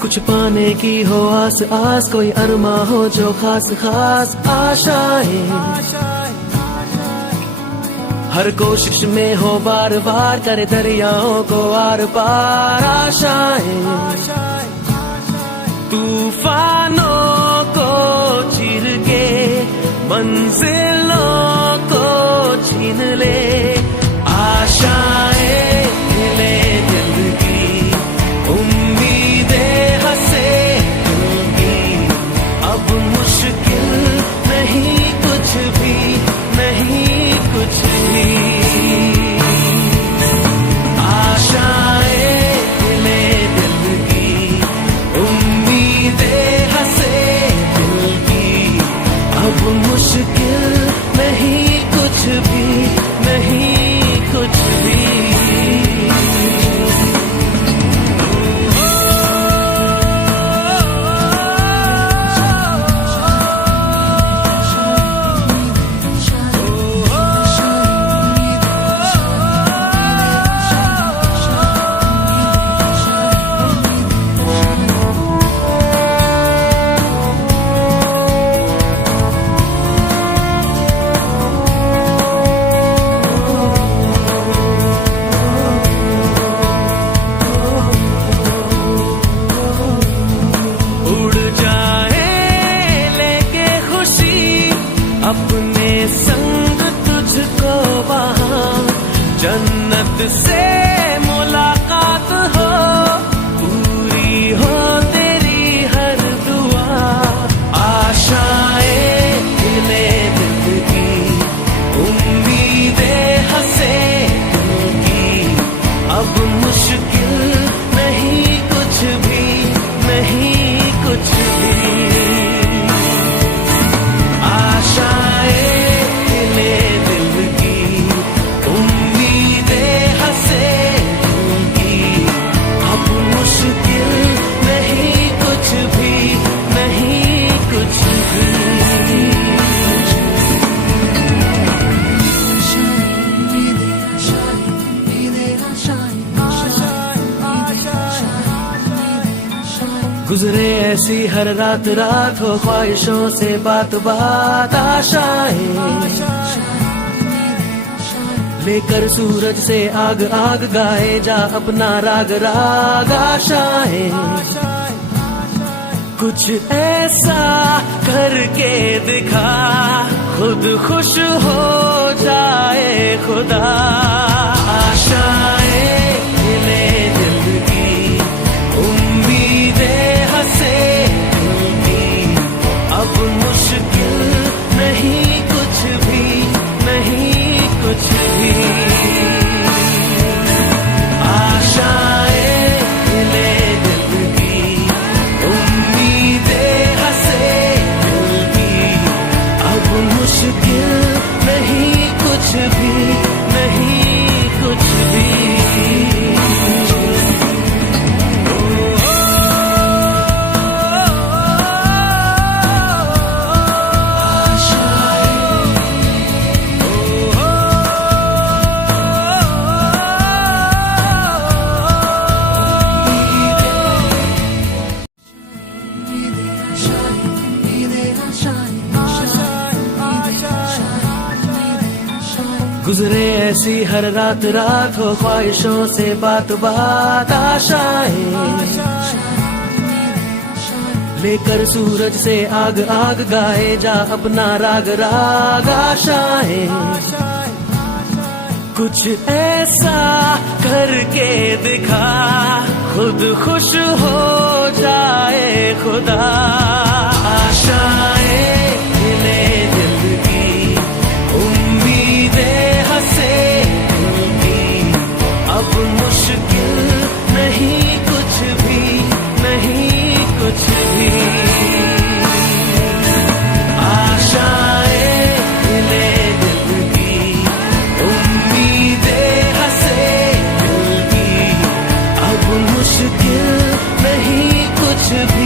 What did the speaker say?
कुछ पाने की हो आस आस, कोई अरमा हो जो खास खास आशाएं, हर कोशिश में हो बार बार, करे दरियाओं को आर पार आशाएं, तूफानों को चीर के मंजिलों को छीन ले, आशाएं खिले दिल की, उम्मीदें हंसे दिल की, अब मुश्किल नहीं कुछ भी, नहीं कुछ भी, आशाएं खिले दिल की, उम्मीदें हंसे दिल की, अब मुश्किल नहीं कुछ भी, नहीं कुछ भी। अपने संग तुझको वहाँ जन्नत से मुलाकात हो, पूरी हो तेरी हर दुआ, आशाएं खिले दिल की, उम्मीदें हंसे दिल की, अब मुश्किल नहीं कुछ भी, नहीं कुछ भी, गुजरे ऐसी हर रात रात, हो ख्वाहिशों से बात बात, आशाएं लेकर सूरज से आग आग, गाए जा अपना राग राग, आशाएं कुछ ऐसा करके दिखा, खुद खुश हो जाए खुदा, आशाएं खिले दिल की, उम्मीदें हंसे दिल की, अब मुश्किल नहीं कुछ भी, नहीं कुछ भी, आशाएं खिले दिल की, उम्मीदें हंसे दिल की, अब मुश्किल नहीं कुछ भी, नहीं कुछ भी। गुजरे ऐसी हर रात रात, हो ख्वाहिशों से बात बात, आशाएं लेकर सूरज से आग आग, गाए जा अपना राग राग, आशाएं कुछ ऐसा करके दिखा, खुद खुश हो जाए खुदा, आशाएं खिले दिल की, उम्मीदें हंसे दिल की, अब मुश्किल नहीं कुछ भी, नहीं कुछ भी, आशाएं खिले दिल की, उम्मीदें हंसे दिल की, अब मुश्किल नहीं कुछ भी।